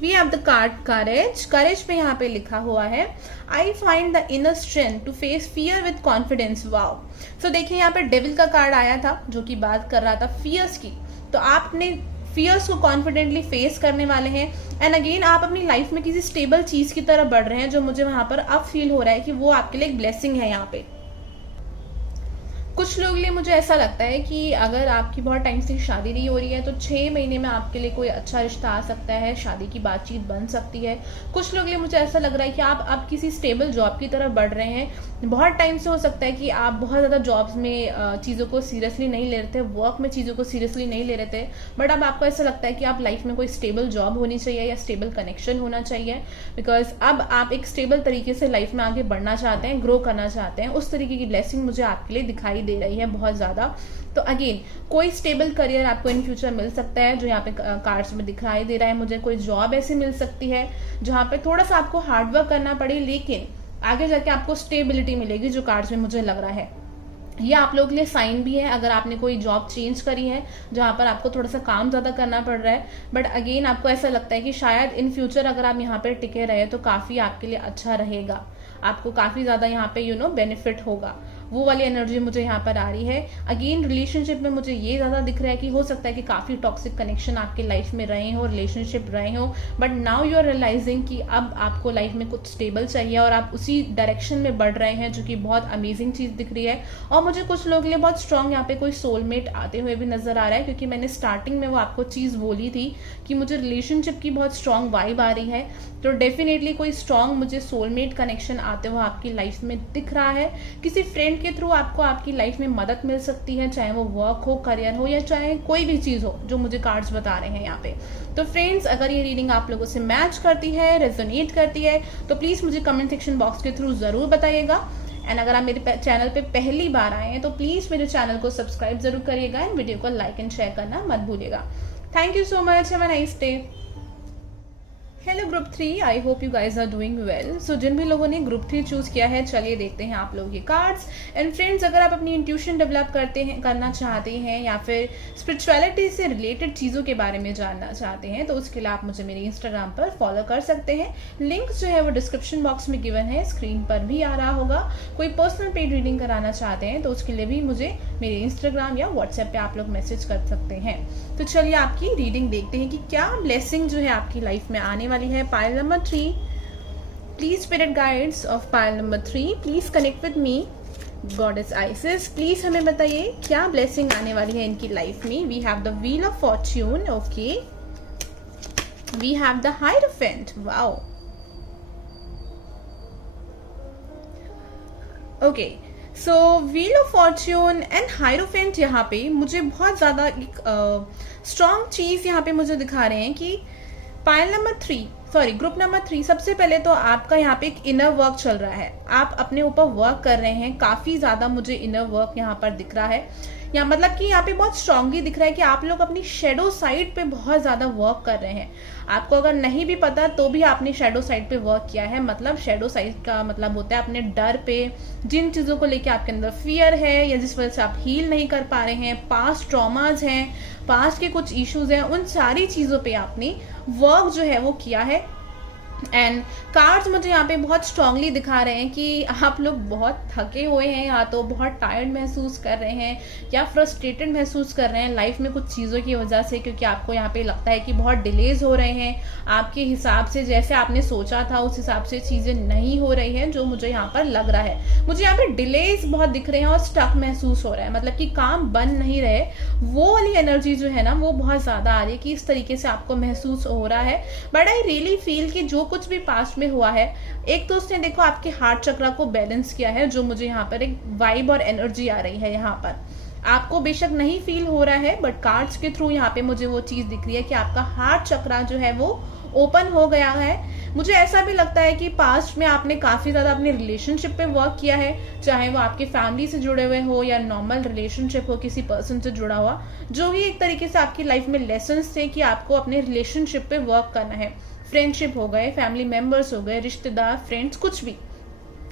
We have the card courage. Courage पे यहाँ पे लिखा हुआ है, I find the inner strength to face fear with confidence. Wow, so देखिए यहाँ पे डेविल का कार्ड आया था, जो कि बात कर रहा था फियर्स की। तो आप अपने फियर्स को कॉन्फिडेंटली फेस करने वाले हैं। एंड अगेन आप अपनी लाइफ में किसी स्टेबल चीज की तरफ बढ़ रहे हैं, जो मुझे वहां पर अब फील हो रहा है कि वो आपके लिए एक ब्लेसिंग है। यहाँ पे कुछ लोगों के लिए मुझे ऐसा लगता है कि अगर आपकी बहुत टाइम से शादी नहीं हो रही है, तो 6 महीने में आपके लिए कोई अच्छा रिश्ता आ सकता है, शादी की बातचीत बन सकती है। कुछ लोगों के लिए मुझे ऐसा लग रहा है कि आप अब किसी स्टेबल जॉब की तरफ बढ़ रहे हैं। बहुत टाइम से हो सकता है कि आप बहुत ज़्यादा जॉब्स में चीज़ों को सीरियसली नहीं ले रहे थे, वर्क में चीज़ों को सीरियसली नहीं ले रहे थे, बट अब आपको ऐसा लगता है कि आप लाइफ में कोई स्टेबल जॉब होनी चाहिए या स्टेबल कनेक्शन होना चाहिए। बिकॉज अब आप एक स्टेबल तरीके से लाइफ में आगे बढ़ना चाहते हैं, ग्रो करना चाहते हैं। उस तरीके की ब्लेसिंग मुझे आपके लिए दिखाई दे मिल रही है बहुत ज़्यादा। तो अगेन कोई स्टेबल करियर आपको इन फ्यूचर मिल सकता है जो यहाँ पे कार्ड्स में दिखाई दे रहा है मुझे। कोई जॉब ऐसी मिल सकती है जहाँ पे थोड़ा सा आपको हार्डवर्क करना पड़े, लेकिन आगे जाके आपको स्टेबिलिटी मिलेगी जो कार्ड्स में मुझे लग रहा है। ये आप लोगों के लिए साइन भी है अगर आपने कोई जॉब चेंज करी है जहाँ पर आपको थोड़ा सा काम ज़्यादा करना पड़ रहा है, बट अगेन आपको ऐसा लगता है कि शायद इन फ्यूचर अगर आप यहाँ पर टिके रहे तो काफ़ी आपके लिए अच्छा रहेगा, आपको काफ़ी ज़्यादा यहाँ पे बेनिफिट होगा। वो वाली एनर्जी मुझे यहाँ पर आ रही है। अगेन रिलेशनशिप में मुझे ये ज़्यादा दिख रहा है कि हो सकता है कि काफ़ी टॉक्सिक कनेक्शन आपके लाइफ में रहे हो, रिलेशनशिप रहे हो, but now you are realizing कि अब आपको लाइफ में कुछ स्टेबल चाहिए और आप उसी डायरेक्शन में बढ़ रहे हैं, जो कि बहुत अमेजिंग चीज़ दिख रही है। और मुझे कुछ लोगों के लिए बहुत स्ट्रांग यहाँ पे कोई सोलमेट आते हुए भी नजर आ रहा है, क्योंकि मैंने स्टार्टिंग में वो आपको चीज़ बोली थी कि मुझे रिलेशनशिप की बहुत स्ट्रांग वाइब आ रही है। तो डेफिनेटली कोई स्ट्रांग मुझे सोलमेट कनेक्शन आते हुए आपकी लाइफ में दिख रहा है। किसी फ्रेंड के थ्रू आपको आपकी लाइफ में मदद मिल सकती है, चाहे वो वर्क हो, करियर हो, या चाहे कोई भी चीज हो जो मुझे कार्ड्स बता रहे हैं यहाँ पे। तो फ्रेंड्स, अगर ये रीडिंग आप लोगों से मैच करती है, रेजोनेट करती है, तो प्लीज मुझे कमेंट सेक्शन बॉक्स के थ्रू जरूर बताइएगा। एंड अगर आप मेरे चैनल पे पहली बार आए हैं तो प्लीज मेरे चैनल को सब्सक्राइब जरूर करिएगा एंड वीडियो को लाइक एंड शेयर करना मत भूलिएगा। Thank you so much, have a nice day. Hello group 3, I hope you guys are doing well. So जिन भी लोगों ने ग्रुप 3 चूज किया है, चलिए देखते हैं आप लोगों के कार्ड्स। एंड फ्रेंड्स, अगर आप अपनी इंट्यूशन डेवलप करना चाहते हैं या फिर स्पिरिचुअलिटी से रिलेटेड चीज़ों के बारे में जानना चाहते हैं, तो उसके लिए आप मुझे मेरे इंस्टाग्राम पर फॉलो कर सकते हैं। लिंक जो है वो डिस्क्रिप्शन बॉक्स में गिवन है, स्क्रीन पर भी आ रहा होगा। कोई पर्सनल पेड रीडिंग कराना चाहते हैं तो उसके लिए भी मुझे मेरे इंस्टाग्राम या व्हाट्सएप पे आप लोग मैसेज कर सकते हैं। तो चलिए आपकी रीडिंग देखते हैं कि क्या ब्लेसिंग जो है आपकी लाइफ में आने वाली है। Pile number 3, please spirit guides of pile number 3 please connect with me. Goddess Isis, please हमें बताइए क्या ब्लेसिंग आने वाली है इनकी लाइफ में। We have the wheel of fortune, okay, we have the hierophant, wow, okay. So wheel of fortune and hierophant यहाँ पे मुझे बहुत ज्यादा एक स्ट्रॉन्ग चीज यहाँ पे मुझे दिखा रहे हैं कि pile number 3, sorry group number 3, सबसे पहले तो आपका यहाँ पे एक इनर वर्क चल रहा है, आप अपने ऊपर वर्क कर रहे हैं। काफी ज्यादा मुझे इनर वर्क यहाँ पर दिख रहा है, या मतलब कि यहाँ पे बहुत स्ट्रांगली दिख रहा है कि आप लोग अपनी शेडो साइड पे बहुत ज्यादा वर्क कर रहे हैं। आपको अगर नहीं भी पता तो भी आपने शेडो साइड पे वर्क किया है। मतलब शेडो साइड का मतलब होता है अपने डर पे, जिन चीजों को लेके आपके अंदर फियर है या जिस वजह से आप हील नहीं कर पा रहे हैं, पास्ट ट्रॉमाज हैं, पास्ट के कुछ इश्यूज हैं, उन सारी चीजों पे आपने वर्क जो है वो किया है। एंड कार्ड्स मुझे यहाँ पे बहुत स्ट्रांगली दिखा रहे हैं कि आप लोग बहुत थके हुए हैं, या तो बहुत टायर्ड महसूस कर रहे हैं या फ्रस्ट्रेटेड महसूस कर रहे हैं लाइफ में कुछ चीज़ों की वजह से, क्योंकि आपको यहाँ पे लगता है कि बहुत डिलेज हो रहे हैं, आपके हिसाब से जैसे आपने सोचा था उस हिसाब से चीज़ें नहीं हो रही हैं, जो मुझे यहाँ पर लग रहा है। मुझे यहाँ पे डिलेज बहुत दिख रहे हैं और स्टक महसूस हो रहा है, मतलब कि काम बन नहीं रहे। वो वाली एनर्जी जो है ना वो बहुत ज़्यादा आ रही है कि इस तरीके से आपको महसूस हो रहा है। बट आई रियली फील कि जो कुछ भी पास्ट में हुआ है, एक तो उसने देखो आपके हार्ट चक्र को बैलेंस किया है, जो मुझे यहाँ पर एक वाइब और एनर्जी आ रही है। यहाँ पर आपको बेशक नहीं फील हो रहा है, बट कार्ड्स के थ्रू यहाँ पे मुझे वो चीज दिख रही है कि आपका हार्ट चक्र जो है वो ओपन हो गया है। मुझे ऐसा भी लगता है कि पास्ट में आपने काफी ज्यादा अपने रिलेशनशिप पे वर्क किया है, चाहे वो आपके फैमिली से जुड़े हुए हो या नॉर्मल रिलेशनशिप हो किसी पर्सन से जुड़ा हुआ, जो भी एक तरीके से आपकी लाइफ में लेसन्स थे कि आपको अपने रिलेशनशिप पे वर्क करना है। फ्रेंडशिप हो गए, फैमिली मेंबर्स हो गए, रिश्तेदार, फ्रेंड्स, कुछ भी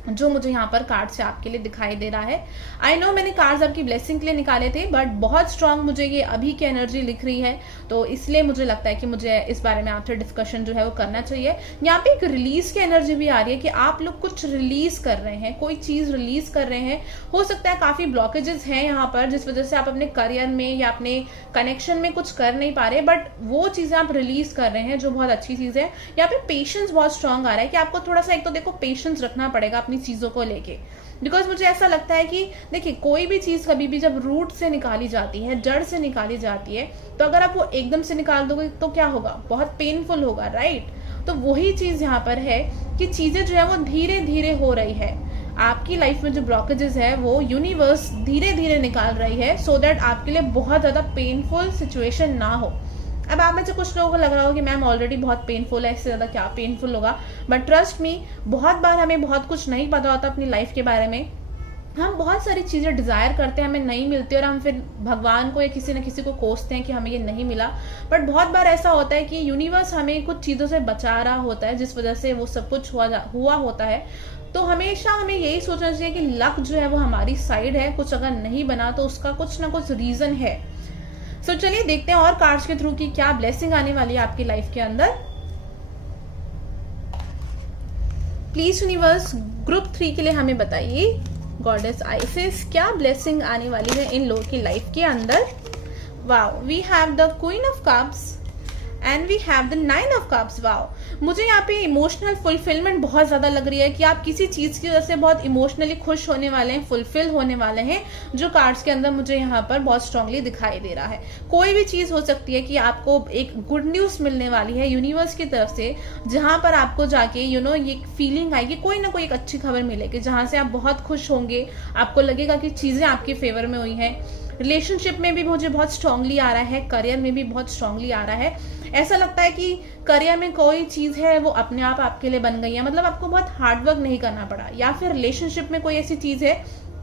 जो मुझे यहाँ पर कार्ड से आपके लिए दिखाई दे रहा है। आई नो मैंने कार्ड्स आपकी ब्लेसिंग के लिए निकाले थे, बट बहुत स्ट्रांग मुझे ये अभी की एनर्जी लिख रही है, तो इसलिए मुझे लगता है कि मुझे इस बारे में आपसे डिस्कशन जो है वो करना चाहिए। यहाँ पे एक रिलीज की एनर्जी भी आ रही है कि आप लोग कुछ रिलीज कर रहे हैं, कोई चीज रिलीज कर रहे हैं। हो सकता है काफी ब्लॉकेजेस हैं यहाँ पर, जिस वजह से आप अपने करियर में या अपने कनेक्शन में कुछ कर नहीं पा रहे, बट वो चीजें आप रिलीज कर रहे हैं, जो बहुत अच्छी चीज है। यहाँ पे पेशेंस बहुत स्ट्रांग आ रहा है कि आपको थोड़ा सा, एक तो देखो पेशेंस रखना पड़ेगा अपनी चीजों को लेके, बिकॉज मुझे ऐसा लगता है कि देखिए कोई भी चीज कभी भी जब रूट से निकाली जाती है, जड़ से निकाली जाती है, तो अगर आप वो एकदम से निकाल दोगे तो क्या होगा, बहुत पेनफुल होगा, राइट। तो वही चीज यहाँ पर है कि चीजें जो है वो धीरे धीरे हो रही है। आपकी लाइफ में जो ब्लॉकेजेस है वो यूनिवर्स धीरे धीरे निकाल रही है, सो दैट आपके लिए बहुत ज्यादा पेनफुल सिचुएशन ना हो। अब आप में से कुछ लोगों को लग रहा होगा कि मैम ऑलरेडी बहुत पेनफुल है, इससे ज्यादा क्या पेनफुल होगा, बट ट्रस्ट मी, बहुत बार हमें बहुत कुछ नहीं पता होता अपनी लाइफ के बारे में, हम बहुत सारी चीज़ें डिज़ायर करते हैं, हमें नहीं मिलती और हम फिर भगवान को या किसी न किसी को कोसते हैं कि हमें ये नहीं मिला। बट बहुत बार ऐसा होता है कि यूनिवर्स हमें कुछ चीज़ों से बचा रहा होता है, जिस वजह से वो सब कुछ हुआ होता है। तो हमेशा हमें यही सोचना चाहिए कि लक जो है वो हमारी साइड है, कुछ अगर नहीं बना तो उसका कुछ ना कुछ रीज़न है। सो चलिए देखते हैं और कार्ड्स के थ्रू की क्या ब्लेसिंग आने वाली है आपकी लाइफ के अंदर। प्लीज यूनिवर्स ग्रुप 3 के लिए हमें बताइए, गॉडेस आइसिस, क्या ब्लेसिंग आने वाली है इन लोगों की लाइफ के अंदर। Wow, we have the queen of cups and we have the 9 of cups. Wow, मुझे यहाँ पे इमोशनल फुलफिलमेंट बहुत ज्यादा लग रही है कि आप किसी चीज की वजह से बहुत इमोशनली खुश होने वाले हैं, फुलफिल होने वाले हैं, जो कार्ड्स के अंदर मुझे यहाँ पर बहुत स्ट्रांगली दिखाई दे रहा है। कोई भी चीज हो सकती है कि आपको एक गुड न्यूज मिलने वाली है यूनिवर्स की तरफ से, जहां पर आपको जाके ये फीलिंग आएगी, कोई ना कोई एक अच्छी खबर मिलेगी जहां से आप बहुत खुश होंगे, आपको लगेगा कि चीजें आपके फेवर में हुई हैं। रिलेशनशिप में भी मुझे बहुत स्ट्रांगली आ रहा है, करियर में भी बहुत स्ट्रांगली आ रहा है। ऐसा लगता है कि करियर में कोई चीज है वो अपने आप आपके लिए बन गई है, मतलब आपको बहुत हार्डवर्क नहीं करना पड़ा। या फिर रिलेशनशिप में कोई ऐसी चीज है,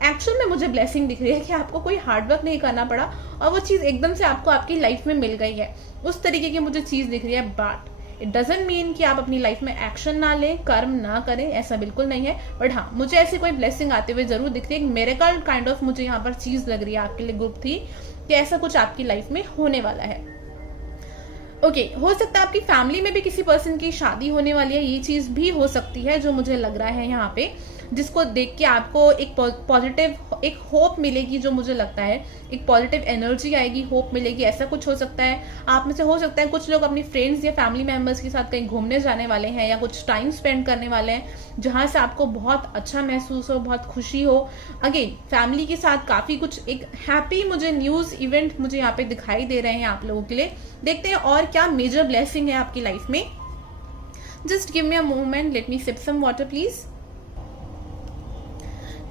एक्चुअल में मुझे ब्लेसिंग दिख रही है कि आपको कोई हार्डवर्क नहीं करना पड़ा और वो चीज एकदम से आपको आपकी लाइफ में मिल गई है। उस तरीके की मुझे चीज दिख रही है। बट इट डजंट मीन कि आप अपनी लाइफ में एक्शन ना लें, कर्म ना करें, ऐसा बिल्कुल नहीं है। बट हाँ, मुझे ऐसी कोई ब्लेसिंग आते हुए जरूर दिख रही है। मिरेकल काइंड ऑफ मुझे यहाँ पर चीज लग रही है आपके लिए ग्रुप थी कि ऐसा कुछ आपकी लाइफ में होने वाला है। ओके, हो सकता है आपकी फैमिली में भी किसी पर्सन की शादी होने वाली है, ये चीज भी हो सकती है जो मुझे लग रहा है यहाँ पे, जिसको देख के आपको एक पॉजिटिव एक होप मिलेगी, जो मुझे लगता है एक पॉजिटिव एनर्जी आएगी, होप मिलेगी, ऐसा कुछ हो सकता है। आप में से हो सकता है कुछ लोग अपनी फ्रेंड्स या फैमिली मेंबर्स के साथ कहीं घूमने जाने वाले हैं या कुछ टाइम स्पेंड करने वाले हैं, जहां से आपको बहुत अच्छा महसूस हो, बहुत खुशी हो। अगेन फैमिली के साथ काफी कुछ एक हैप्पी मुझे न्यूज इवेंट मुझे यहाँ पे दिखाई दे रहे हैं आप लोगों के लिए। देखते हैं और क्या मेजर ब्लेसिंग है आपकी लाइफ में। Just give me a moment, let me sip some water please.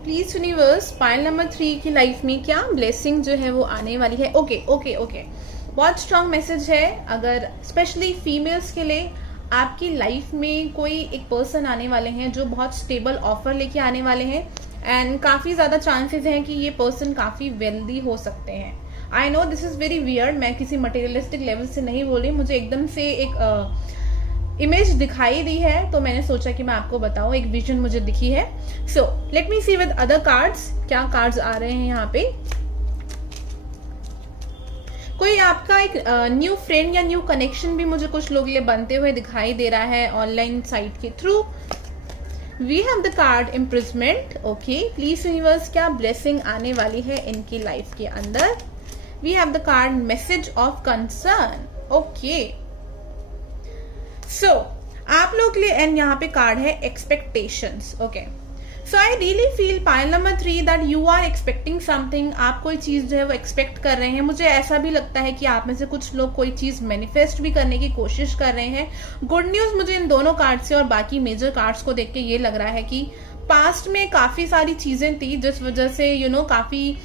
Please universe, pile number 3 की लाइफ में क्या ब्लेसिंग जो है वो आने वाली है। ओके ओके ओके, बहुत स्ट्रांग मैसेज है। अगर स्पेशली फीमेल्स के लिए आपकी लाइफ में कोई एक पर्सन आने वाले हैं जो बहुत स्टेबल ऑफर लेके आने वाले हैं, एंड काफी ज्यादा चांसेस हैं कि ये पर्सन काफी वेल्दी हो सकते हैं। I know this is very weird, मैं किसी मटेरियलिस्टिक लेवल से नहीं बोली, मुझे एकदम से एक इमेज दिखाई दी है तो मैंने सोचा कि मैं आपको बताऊं, एक विजन मुझे दिखी है। So let me see with other cards क्या कार्ड्स आ रहे हैं यहाँ पे। कोई आपका एक न्यू फ्रेंड या न्यू कनेक्शन भी मुझे कुछ लोग लिए बनते हुए दिखाई दे रहा है ऑनलाइन साइट के through. We have the card imprisonment. Okay, please universe, क्या ब्लेसिंग आने वाली है इनकी लाइफ के अंदर। We have the card message of concern. Okay, so आप लोग के लिए एंड यहाँ पे कार्ड है expectations. Okay, so I really feel pile number 3 that you are expecting something. आप कोई चीज जो है वो एक्सपेक्ट कर रहे हैं। मुझे ऐसा भी लगता है कि आप में से कुछ लोग कोई चीज मैनिफेस्ट भी करने की कोशिश कर रहे हैं। गुड न्यूज मुझे इन दोनों कार्ड से और बाकी मेजर कार्ड्स को देख के ये लग रहा है कि पास्ट में काफी सारी चीजें थी जिस वजह से काफी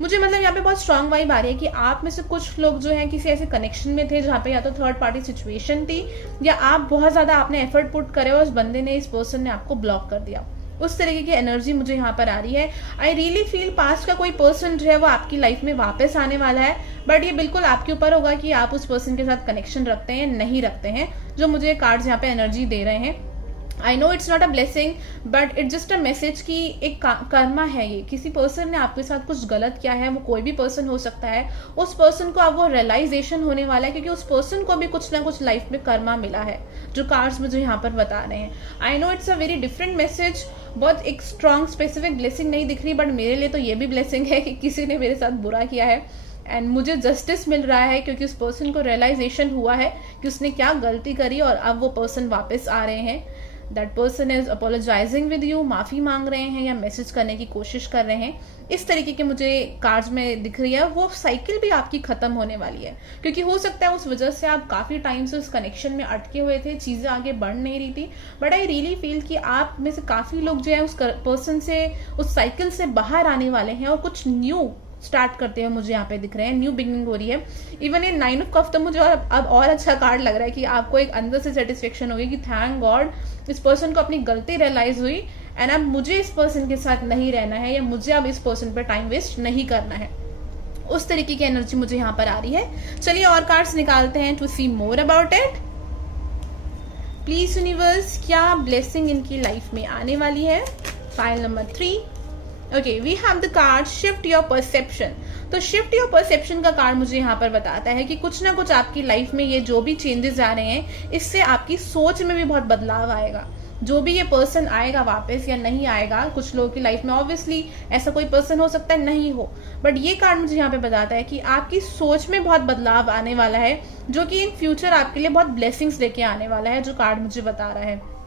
मुझे मतलब यहाँ पे बहुत स्ट्रांग वाइब आ रही है कि आप में से कुछ लोग जो हैं किसी ऐसे कनेक्शन में थे जहाँ पे या तो थर्ड पार्टी सिचुएशन थी या आप बहुत ज्यादा आपने एफर्ट पुट करे और उस बंदे ने, इस पर्सन ने आपको ब्लॉक कर दिया। उस तरीके की एनर्जी मुझे यहाँ पर आ रही है। आई रियली फील पास्ट का कोई पर्सन जो है वो आपकी लाइफ में वापस आने वाला है, बट ये बिल्कुल आपके ऊपर होगा कि आप उस पर्सन के साथ कनेक्शन रखते हैं नहीं रखते हैं, जो मुझे कार्ड्स यहाँ पे एनर्जी दे रहे हैं। I know it's not a blessing but it's just a message कि एक कर्मा है ये। किसी पर्सन ने आपके साथ कुछ गलत किया है, वो कोई भी पर्सन हो सकता है। उस पर्सन को अब वो रियलाइजेशन होने वाला है क्योंकि उस पर्सन को भी कुछ ना कुछ लाइफ में कर्मा मिला है, जो कार्ड्स मुझे यहाँ पर बता रहे हैं। I know it's a very different message, बहुत एक स्ट्रॉन्ग स्पेसिफिक ब्लेसिंग नहीं दिख रही, बट मेरे लिए तो ये भी ब्लेसिंग है कि किसी ने मेरे साथ बुरा किया है एंड मुझे जस्टिस मिल रहा है क्योंकि उस पर्सन को रियलाइजेशन हुआ है कि उसने क्या गलती करी और अब वो पर्सन वापस आ रहे हैं। That person is apologising with you, माफी मांग रहे हैं या मैसेज करने की कोशिश कर रहे हैं। इस तरीके के मुझे कार्ड्स में दिख रही है। वो साइकिल भी आपकी खत्म होने वाली है क्योंकि हो सकता है उस वजह से आप काफी टाइम से उस कनेक्शन में अटके हुए थे, चीजें आगे बढ़ नहीं रही थी। बट आई रियली फील कि आप में से काफी लोग जो है उस पर्सन से, उस साइकिल से बाहर आने वाले हैं और कुछ न्यू स्टार्ट करते हुए मुझे यहाँ पे दिख रहे हैं। न्यू बिगनिंग हो रही है। इवन ये 9 ऑफ कप्स तो मुझे अब और अच्छा कार्ड लग रहा है कि आपको एक अंदर से सेटिस्फेक्शन होगी कि थैंक गॉड इस पर्सन को अपनी गलती रियलाइज हुई एंड अब मुझे इस पर्सन के साथ नहीं रहना है या मुझे अब इस पर्सन पर टाइम वेस्ट नहीं करना है। उस तरीके की एनर्जी मुझे यहाँ पर आ रही है। चलिए और कार्ड्स निकालते हैं to see more about it. Please universe, क्या ब्लेसिंग इनकी लाइफ में आने वाली है? File number 3। Okay, we have the card shift your perception. तो शिफ्ट योर परसेप्शन का कार्ड मुझे यहाँ पर बताता है कि कुछ ना कुछ आपकी लाइफ में ये जो भी चेंजेस आ रहे हैं, इससे आपकी सोच में भी बहुत बदलाव आएगा। जो भी ये पर्सन आएगा वापस या नहीं आएगा, कुछ लोगों की लाइफ में ऑब्वियसली ऐसा कोई पर्सन हो सकता है नहीं हो, बट ये कार्ड मुझे यहाँ पे बताता है कि आपकी सोच में बहुत बदलाव आने वाला है, जो कि इन फ्यूचर आपके लिए बहुत ब्लेसिंग्स लेके आने वाला है, जो कार्ड मुझे बता रहा है।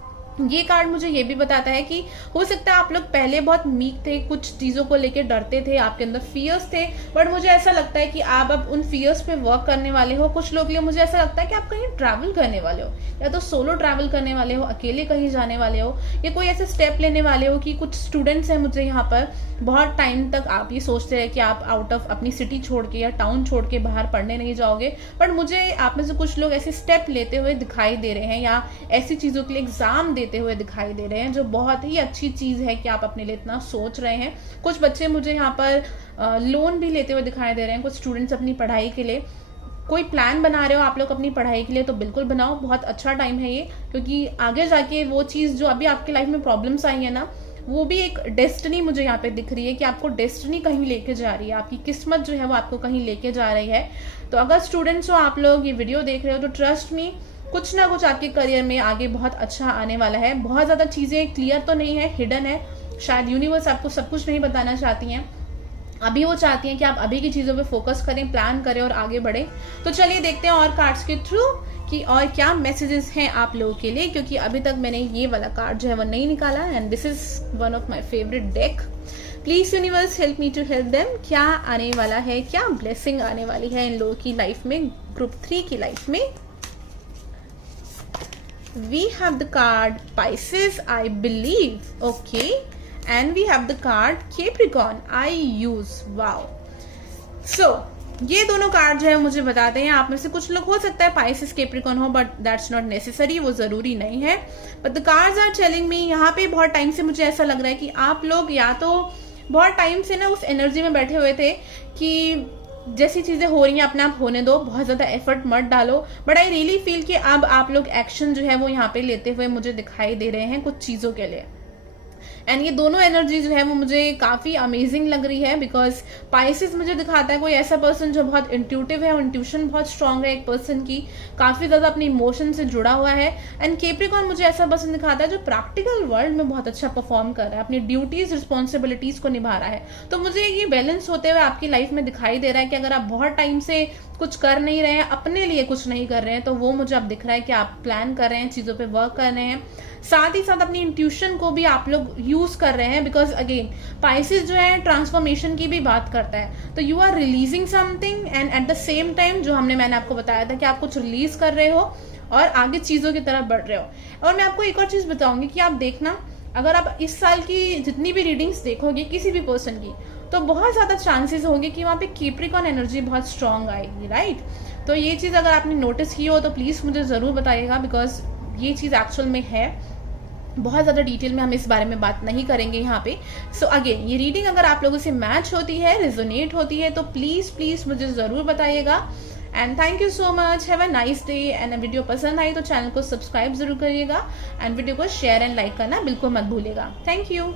ये कार्ड मुझे ये भी बताता है कि हो सकता है आप लोग पहले बहुत वीक थे, कुछ चीजों को लेके डरते थे, आपके अंदर फियर्स थे, बट मुझे ऐसा लगता है कि आप अब उन फियर्स पे वर्क करने वाले हो। कुछ लोग के लिए मुझे ऐसा लगता है कि आप कहीं ट्रैवल करने वाले हो, या तो सोलो ट्रैवल करने वाले हो, अकेले कहीं जाने वाले हो, या कोई ऐसे स्टेप लेने वाले हो कि कुछ स्टूडेंट्स हैं मुझे यहाँ पर, बहुत टाइम तक आप ये सोचते रहे कि आप आउट ऑफ अपनी सिटी छोड़ के या टाउन छोड़ के बाहर पढ़ने नहीं जाओगे, बट मुझे आप में से कुछ लोग ऐसे स्टेप लेते हुए दिखाई दे रहे हैं या ऐसी चीजों के लिए एग्जाम देते हुए दिखाई दे रहे हैं, जो बहुत ही अच्छी चीज है कि आप अपने लिए इतना सोच रहे हैं। कुछ बच्चे मुझे यहाँ पर लोन भी लेते हुए दिखाई दे रहे हैं, कुछ स्टूडेंट्स अपनी पढ़ाई के लिए कोई प्लान बना रहे हो आप लोग अपनी पढ़ाई के लिए, तो बिल्कुल बनाओ, बहुत अच्छा टाइम है ये, क्योंकि आगे जाके वो चीज जो अभी आपकी लाइफ में प्रॉब्लम्स आई है ना, वो भी एक डेस्टिनी मुझे यहाँ पे दिख रही है कि आपको डेस्टिनी कहीं लेके जा रही है, आपकी किस्मत जो है वो आपको कहीं लेके जा रही है। तो अगर स्टूडेंट्स हो आप लोग ये वीडियो देख रहे हो, तो ट्रस्ट मी, कुछ ना कुछ आपके करियर में आगे बहुत अच्छा आने वाला है। बहुत ज्यादा चीजें क्लियर तो नहीं है, हिडन है, शायद यूनिवर्स आपको सब कुछ नहीं बताना चाहती हैं, अभी वो चाहती हैं कि आप अभी की चीजों पे फोकस करें, प्लान करें और आगे बढ़े। तो चलिए देखते हैं और कार्ड्स के थ्रू कि और क्या मैसेजेस हैं आप लोगों के लिए, क्योंकि अभी तक मैंने ये वाला कार्ड जो है वो नहीं निकाला, and this is one of my favourite deck. Please universe help me to help them. क्या आने वाला है, क्या ब्लेसिंग आने वाली है इन लोगों की लाइफ में, ग्रुप 3 की लाइफ में? We have the card Pisces, I believe. Okay. And we have the card Capricorn, I use. Wow. So, ये दोनों कार्ड जो है मुझे बताते हैं, आप में से कुछ लोग हो सकता है Pisces Capricorn हो, बट दैट्स नॉट नेसेसरी, वो जरूरी नहीं है। But the cards are telling me, यहाँ पे बहुत टाइम से मुझे ऐसा लग रहा है कि आप लोग या तो बहुत टाइम से ना उस एनर्जी में बैठे हुए थे कि जैसी चीजें हो रही हैं अपने आप होने दो, बहुत ज्यादा एफर्ट मत डालो, बट आई रियली फील कि अब आप लोग एक्शन जो है वो यहाँ पे लेते हुए मुझे दिखाई दे रहे हैं कुछ चीजों के लिए। एंड ये दोनों एनर्जी जो है वो मुझे काफी अमेजिंग लग रही है, बिकॉज पाइसेस मुझे दिखाता है कोई ऐसा पर्सन जो बहुत इंट्यूटिव है, और इंट्यूशन बहुत स्ट्रांग है एक पर्सन की, काफी ज्यादा अपने इमोशन से जुड़ा हुआ है। एंड कैप्रिकॉर्न मुझे ऐसा पर्सन दिखाता है जो प्रैक्टिकल वर्ल्ड में बहुत अच्छा परफॉर्म कर रहा है, अपनी ड्यूटीज रिस्पॉन्सिबिलिटीज को निभा रहा है। तो मुझे ये बैलेंस होते हुए आपकी लाइफ में दिखाई दे रहा है कि अगर आप बहुत टाइम से कुछ कर नहीं रहे हैं, अपने लिए कुछ नहीं कर रहे हैं, तो वो मुझे अब दिख रहा है कि आप प्लान कर रहे हैं, चीजों पे वर्क कर रहे हैं, साथ ही साथ अपनी इंट्यूशन को भी आप लोग यूज कर रहे हैं, बिकॉज अगेन पाइसेस जो है ट्रांसफॉर्मेशन की भी बात करता है। तो you are releasing something and at the same time जो मैंने आपको बताया था कि आप कुछ रिलीज कर रहे हो और आगे चीजों की तरफ बढ़ रहे हो। और मैं आपको एक और चीज बताऊंगी कि आप देखना, अगर आप इस साल की जितनी भी रीडिंग्स देखोगे किसी भी पर्सन की, तो बहुत ज्यादा चांसेस होंगे कि वहां पे कैप्रिकॉर्न एनर्जी बहुत स्ट्रांग आएगी, राइट? तो ये चीज अगर आपने नोटिस की हो तो प्लीज मुझे जरूर बताइएगा, बिकॉज ये चीज एक्चुअल में है। बहुत ज्यादा डिटेल में हम इस बारे में बात नहीं करेंगे यहाँ पे। सो अगेन ये रीडिंग अगर आप लोगों से मैच होती है, रेजोनेट होती है, तो प्लीज प्लीज मुझे जरूर बताइएगा। And thank you so much, have a nice day. And video पसंद आई तो चैनल को सब्सक्राइब जरूर करिएगा, एंड वीडियो को शेयर एंड लाइक करना बिल्कुल मत भूलिएगा। Thank you.